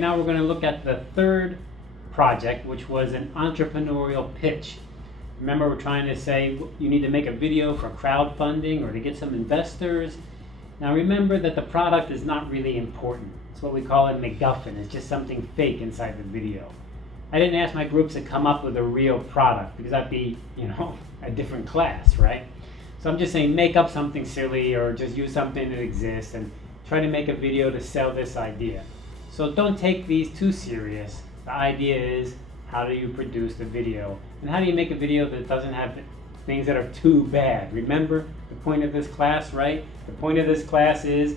now we're going to look at the third project, which was an entrepreneurial pitch. Remember, we're trying to say you need to make a video for crowdfunding or to get some investors. Now remember that the product is not really important. It's what we call a MacGuffin. It's just something fake inside the video. I didn't ask my groups to come up with a real product because that'd be, a different class, right? So I'm just saying make up something silly or just use something that exists and try to make a video to sell this idea. So don't take these too serious. The idea is, how do you produce the video? And how do you make a video that doesn't have things that are too bad? Remember the point of this class, right? The point of this class is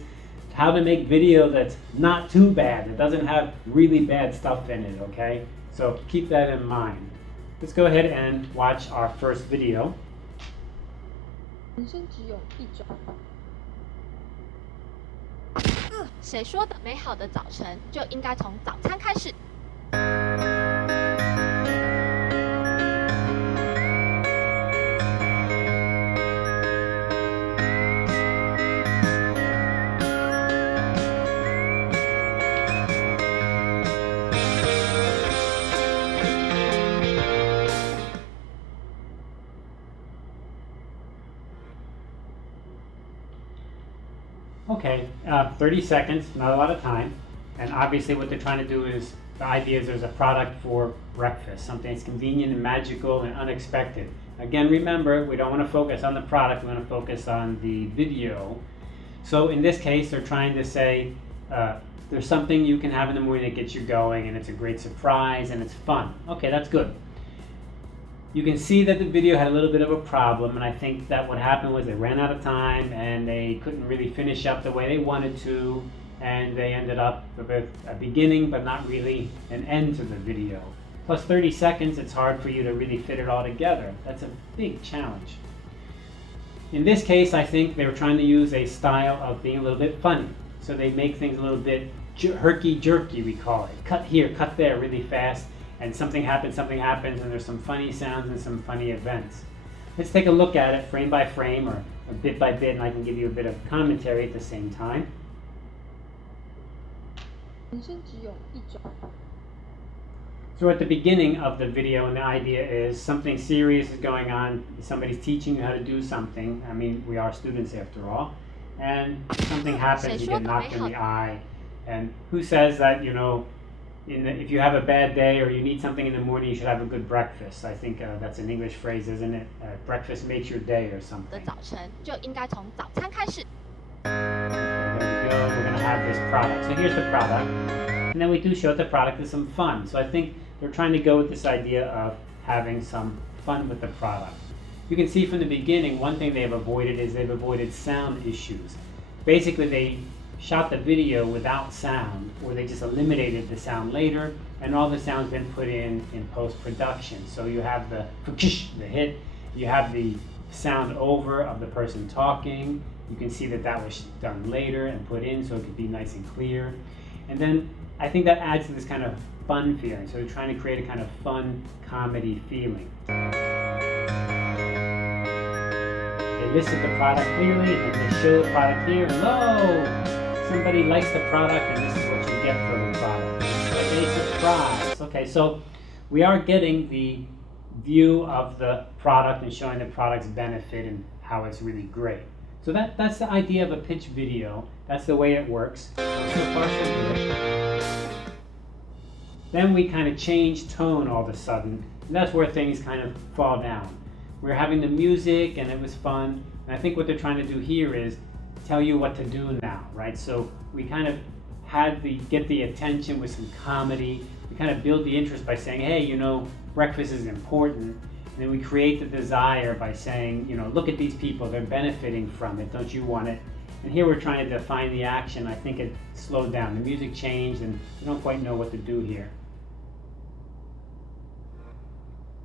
how to make video that's not too bad, that doesn't have really bad stuff in it, okay? So keep that in mind. Let's go ahead and watch our first video. 人生只有一种。谁说的美好的早晨就应该从早餐开始？ Okay, 30 seconds, not a lot of time. And obviously what they're trying to do is, the idea is there's a product for breakfast, something that's convenient and magical and unexpected. Again, remember, we don't want to focus on the product, we want to focus on the video. So in this case, they're trying to say, there's something you can have in the morning that gets you going and it's a great surprise and it's fun. Okay, that's good. You can see that the video had a little bit of a problem, and I think that what happened was they ran out of time and they couldn't really finish up the way they wanted to, and they ended up with a beginning but not really an end to the video. Plus 30 seconds, it's hard for you to really fit it all together. That's a big challenge. In this case, I think they were trying to use a style of being a little bit funny. So they make things a little bit herky-jerky, we call it. Cut here, cut there really fast. And something happens, and there's some funny sounds and some funny events. Let's take a look at it frame by frame or bit by bit, and I can give you a bit of commentary at the same time. 人生只有一种。 So at the beginning of the video, and the idea is something serious is going on, somebody's teaching you how to do something. I mean, we are students after all. And something happens, you get knocked in the eye. And who says that, if you have a bad day or you need something in the morning, you should have a good breakfast. I think that's an English phrase, isn't it? Breakfast makes your day or something. 的早晨就应该从早餐开始。 There we go. We're going to have this product. So here's the product. And then we do show the product is some fun. So I think they're trying to go with this idea of having some fun with the product. You can see from the beginning, one thing they've avoided is they've avoided sound issues. Basically, they shot the video without sound, or they just eliminated the sound later, and all the sound's been put in post-production. So you have the hit, you have the sound over of the person talking. You can see that that was done later and put in so it could be nice and clear. And then I think that adds to this kind of fun feeling. So they're trying to create a kind of fun comedy feeling. They listed the product clearly, and then they show the product here. Hello! Somebody likes the product, and this is what you get from the product. It's like a surprise. Okay, so we are getting the view of the product and showing the product's benefit and how it's really great. So that's the idea of a pitch video. That's the way it works. So far, so good. Then we kind of change tone all of a sudden, and that's where things kind of fall down. We're having the music, and it was fun. And I think what they're trying to do here is tell you what to do now, right? So we kind of get the attention with some comedy. We kind of build the interest by saying, hey, breakfast is important. And then we create the desire by saying, look at these people, they're benefiting from it, don't you want it? And here we're trying to define the action. I think it slowed down. The music changed, and we don't quite know what to do here.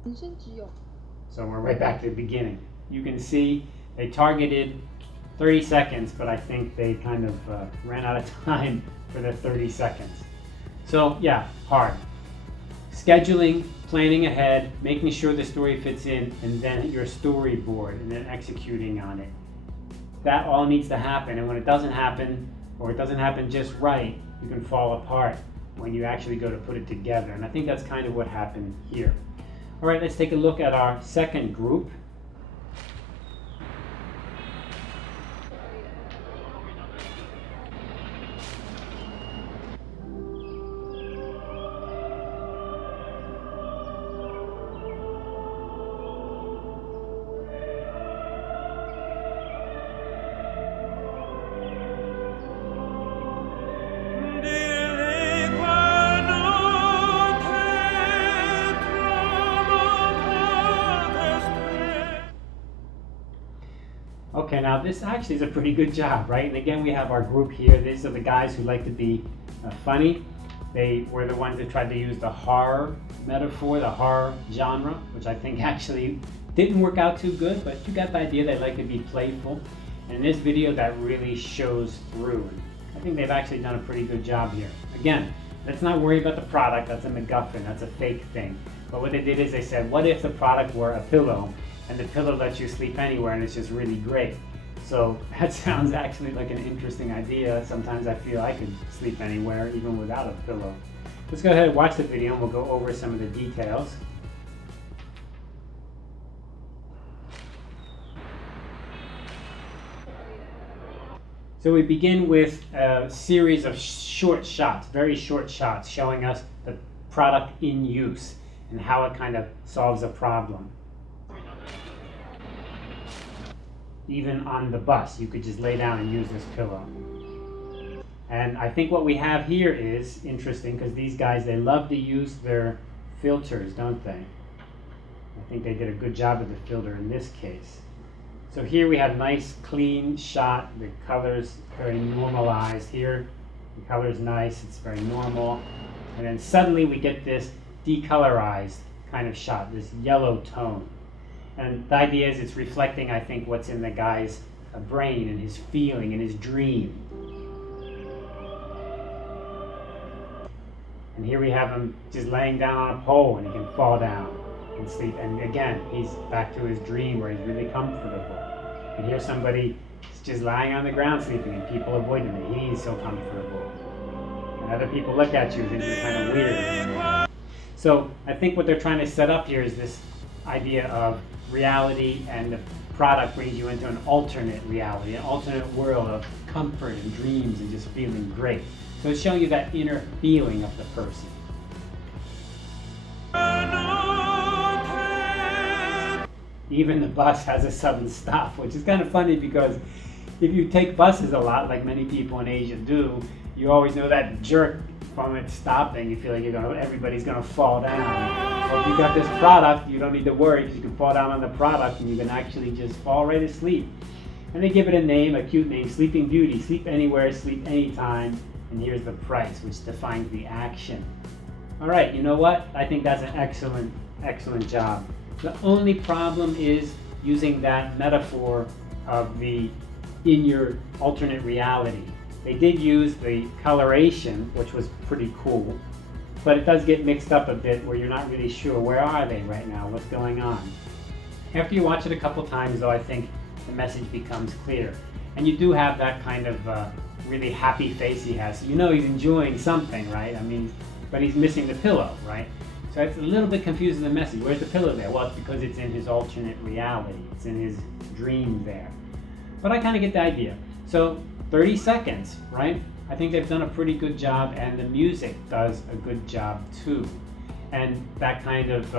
人生只有。 So we're right back to the beginning. You can see they targeted 30 seconds, but I think they kind of ran out of time for the 30 seconds. So yeah, hard. Scheduling, planning ahead, making sure the story fits in, and then your storyboard, and then executing on it. That all needs to happen, and when it doesn't happen, or it doesn't happen just right, you can fall apart. when you actually go to put it together. And I think that's kind of what happened here. All right, let's take a look at our second group. Okay, now this actually is a pretty good job, right? And again, we have our group here. These are the guys who like to be funny. They were the ones that tried to use the horror metaphor, the horror genre, which I think actually didn't work out too good, but you got the idea. They like to be playful. And in this video, that really shows through. And I think they've actually done a pretty good job here. Again, let's not worry about the product. That's a MacGuffin. That's a fake thing. But what they did is they said, what if the product were a pillow? And the pillow lets you sleep anywhere, and it's just really great. So that sounds actually like an interesting idea. Sometimes I feel I could sleep anywhere, even without a pillow. Let's go ahead and watch the video, and we'll go over some of the details. So we begin with a series of short shots, very short shots, showing us the product in use and how it kind of solves a problem. Even on the bus, you could just lay down and use this pillow. And I think what we have here is interesting because these guys, they love to use their filters, don't they? I think they did a good job of the filter in this case. So here we have nice clean shot, the color's very normalized here. The color's nice, it's very normal. And then suddenly we get this decolorized kind of shot, this yellow tone. And the idea is it's reflecting, I think, what's in the guy's brain and his feeling and his dream. And here we have him just laying down on a pole and he can fall down and sleep. And again, he's back to his dream where he's really comfortable. And here's somebody just lying on the ground sleeping and people avoid him and he's so comfortable. And other people look at you and think you're kind of weird. So I think what they're trying to set up here is this idea of reality, and the product brings you into an alternate reality, an alternate world of comfort and dreams and just feeling great. So it's showing you that inner feeling of the person. Even the bus has a sudden stop, which is kind of funny because if you take buses a lot, like many people in Asia do, you always know that jerk from it stopping. You feel like everybody's gonna fall down. Or if you got this product, you don't need to worry because you can fall down on the product and you can actually just fall right asleep. And they give it a name, a cute name, Sleeping Beauty. Sleep anywhere, sleep anytime. And here's the price, which defines the action. All right, you know what? I think that's an excellent, excellent job. The only problem is using that metaphor of the in your alternate reality. They did use the coloration, which was pretty cool, but it does get mixed up a bit where you're not really sure where are they right now, what's going on. After you watch it a couple times though, I think the message becomes clear. And you do have that kind of really happy face he has. So you know he's enjoying something, right? I mean, but he's missing the pillow, right? So it's a little bit confusing, the message. Where's the pillow there? Well, it's because it's in his alternate reality. It's in his dream there. But I kind of get the idea. So 30 seconds, right? I think they've done a pretty good job, and the music does a good job too. And that kind of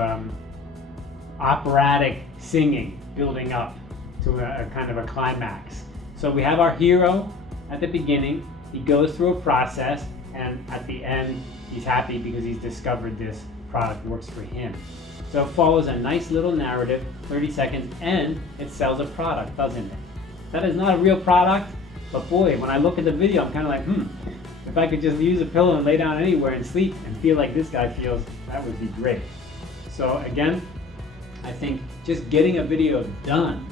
operatic singing building up to a kind of a climax. So we have our hero at the beginning. He goes through a process, and at the end, he's happy because he's discovered this product works for him. So it follows a nice little narrative, 30 seconds, and it sells a product, doesn't it? That is not a real product, but boy, when I look at the video, I'm kind of like, if I could just use a pillow and lay down anywhere and sleep and feel like this guy feels, that would be great. So again, I think just getting a video done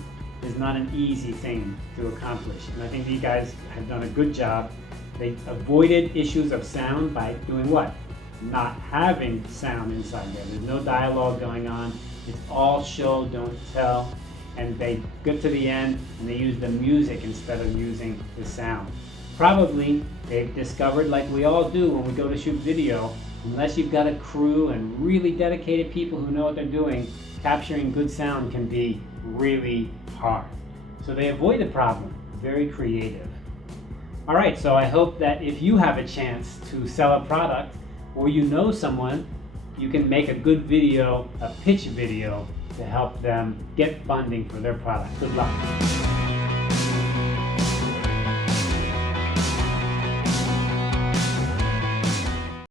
is not an easy thing to accomplish. And I think these guys have done a good job. They avoided issues of sound by doing what? Not having sound inside there. There's no dialogue going on. It's all show, don't tell. And they get to the end and they use the music instead of using the sound. probably they've discovered, like we all do when we go to shoot video, unless you've got a crew and really dedicated people who know what they're doing, capturing good sound can be really hard. So they avoid the problem. Very creative. All right, so I hope that if you have a chance to sell a product or you know someone, you can make a good video, a pitch video, to help them get funding for their product. Good luck.